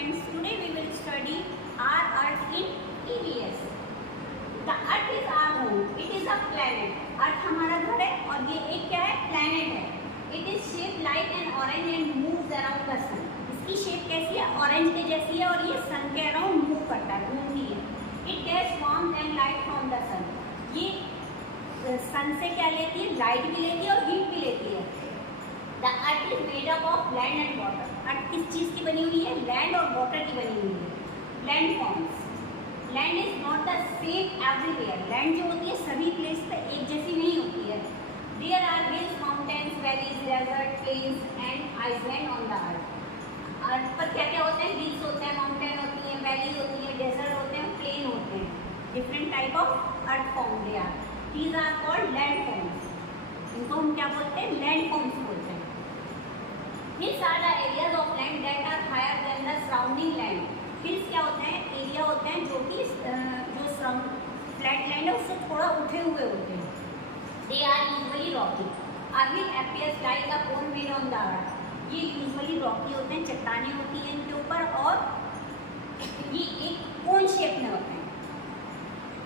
friends, today we will study our Earth in EVS. The Earth is our home. It is a planet. Earth हमारा घर है और ये एक क्या है? Planet है. It is shaped like an orange and moves around the sun. इसकी शेप कैसी है? ऑरेंज के जैसी है और ये सन के अराउंड मूव करता है, घूमती है. It gets warmth and light from the sun. ये सन से क्या लेती है? लाइट भी लेती है और हीट भी लेती है. The earth is made up of land and water. अर्थ किस चीज़ की बनी हुई है? लैंड और वाटर की बनी हुई है. Land forms. Land is not the same everywhere. Land जो होती है सभी प्लेस पे एक जैसी नहीं होती है. There are hills, mountains, valleys, desert, plains and island on the earth. Earth पर क्या क्या होते हैं? हिल्स होते हैं, माउंटेन होती है, वैली होती है, डेजर्ट होते हैं, प्लेन होते हैं. Different type of earth form they are. These are called land forms. इनको हम क्या बोलते हैं? लैंड फॉर्म्स बोलते हैं. Hills are the areas of land that are higher than the surrounding land. Hills क्या होते हैं? एरिया होते हैं जो कि जो फ्लैट लैंड है उससे थोड़ा उठे हुए होते हैं. They are usually rocky. A hill appears like a cone made on the earth. ये यूजुअली रॉकी होते हैं, चट्टानें होती हैं इनके ऊपर और ये एक कोन शेप में होते हैं.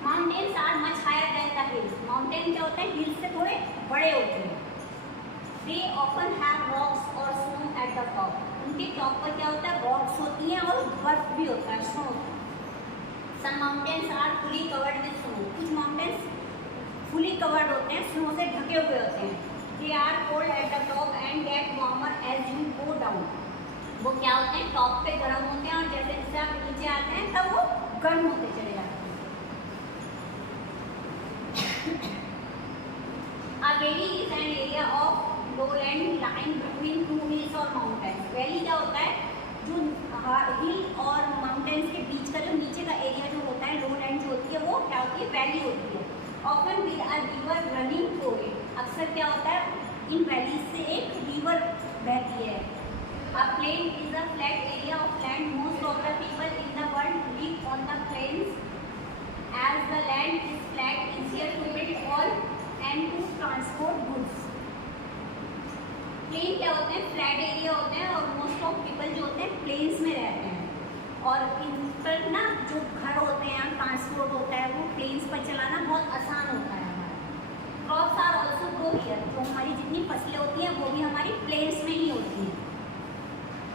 Mountains are much higher than the hills. Mountain क्या होते हैं? हिल्स से थोड़े बड़े होते हैं. They often have rocks or snow at the top. उनके टॉप पर क्या होता है? रॉक्स होती हैं और बर्फ भी होता है, snow. Some mountains are fully covered with snow. कुछ माउंटेन्स फुली कवर्ड होते हैं, स्नो से ढके हुए होते हैं. They are cold at the top and get warmer as you go down. वो क्या होते हैं? टॉप पे गर्म होते हैं और जैसे जैसे आप नीचे आते हैं तब वो गर्म होते चले जाते हैं. A valley is an area of lowland lying between two hills or mountains. Valley क्या होता है? जो हिल और माउंटेन्स के बीच का जो नीचे का एरिया जो होता है, लोलैंड जो होती है वो क्या होती है? वैली होती है. Often with a river running through it. अक्सर क्या होता है? इन वैलीज से एक रिवर बहती है. A plain is a flat area of land. Most of the people in the world live on the plains. As the land is flat, easier to build all and to transport goods. Plain क्या होते हैं? Flat area होते हैं और most of people जो होते हैं planes में रहते हैं और इन पर ना जो घर होते हैं, ट्रांसपोर्ट होता है, वो प्लेन्स पर चलाना बहुत आसान होता है हमारा. Crops are also grow here. जो हमारी जितनी फसलें होती हैं वो भी हमारी प्लेन्स में ही होती हैं.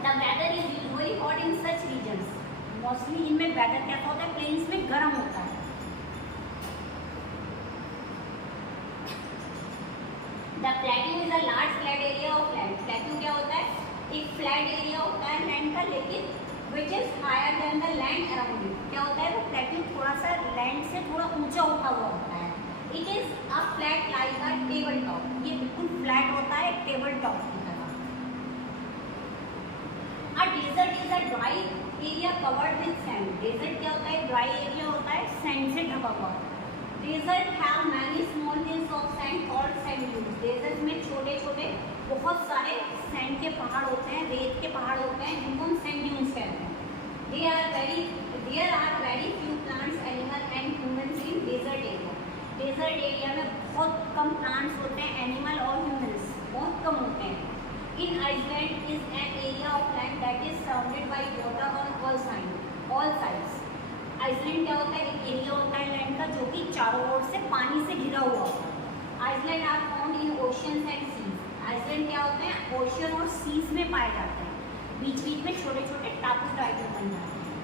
The weather is usually hot in such regions. Mostly इनमें वेदर कैसा होता है? प्लेन्स में गर्म होता है. The plateau is a large flat area of land. Plateau क्या होता है? एक फ्लैट एरिया होता है लैंड का, लेकिन which is higher than the land around it. क्या होता है? वो प्लेट्यू थोड़ा सा लैंड से थोड़ा ऊंचा उठा हुआ होता है. It is a flat like a table top. ये बिल्कुल फ्लैट होता है, टेबल टॉप की तरह. A desert is a dry area covered with sand. Desert क्या होता है? ड्राई एरिया होता है, सैंड से ढका हुआ. Desert have many small hills of sand called sand dunes. Desert में छोटे छोटे बहुत सारे सैंड के पहाड़ होते हैं, रेत के पहाड़ होते हैं, जिनको हम सैंड ड्यून्स कहते हैं. There are very few plants, animals and humans in desert area. Desert area में बहुत कम plants होते हैं, animal और humans बहुत कम होते हैं. In Iceland is an area of land that is surrounded by water on all sides. Island क्या होता है? एक एरिया होता है लैंड का जो कि चारों ओर से पानी से घिरा हुआ होता है. Island are found in oceans and seas. Island क्या होते हैं? ओशियन और सीज में पाए जाते हैं. बीच बीच में छोटे छोटे टापू टाइप बन जाते हैं.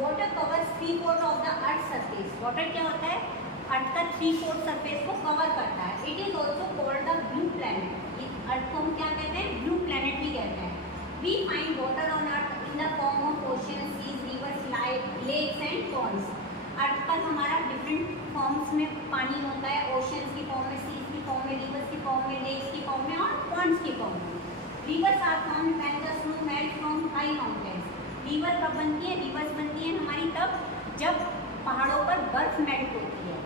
Water covers 3/4 of the earth surface. Water क्या होता है? अर्थ का 3/4 सरफेस को कवर करता है. It is also called the blue planet. Earth को हम क्या कहते हैं? ब्लू प्लैनेट भी कहते हैं. We find water on Earth in the form of oceans, seas, rivers, lakes and ponds. अर्थ पर हमारा डिफरेंट फॉर्म्स में पानी होता है. ओशंस की फॉर्म में, सीज की फॉर्म में, रिवर्स की फॉर्म में, लेक्स की फॉर्म में और पॉन्ड्स की फॉर्म में. Rivers are formed when the snow melt from high mountains. River कब बनती है? रिवर्स बनती है हमारी तब जब पहाड़ों पर बर्फ मेल्ट होती है.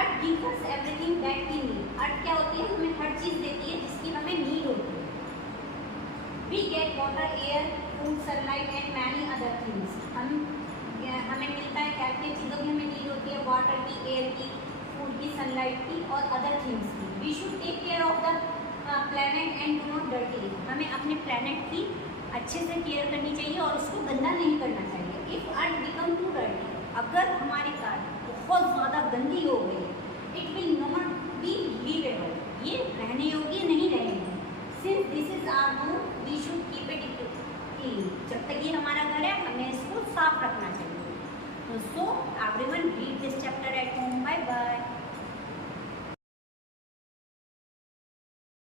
Earth gives us everything that we need. Earth क्या होती है? हमें हर चीज़ देती है जिसकी हमें नीड होती है. We get water, air, food, sunlight and many other things. हमें मिलता है क्या क्या चीज़ों की हमें नीड होती है? वाटर की, एयर की, फूड की, सनलाइट की और अदर थिंग्स की. We should take care of the planet and do not dirty. हमें अपने प्लैनेट की अच्छे से केयर करनी चाहिए और उसको गंदा नहीं करना चाहिए। If earth become too dirty, अगर हमारी अर्थ बहुत ज़्यादा गंदी हो गई, it will not be livable, ये रहने योग्य नहीं रहेगी। Since this is our home, we should keep it clean. जब तक ये हमारा घर है हमें इसको साफ रखना चाहिए। So everyone read this chapter at home. Bye bye.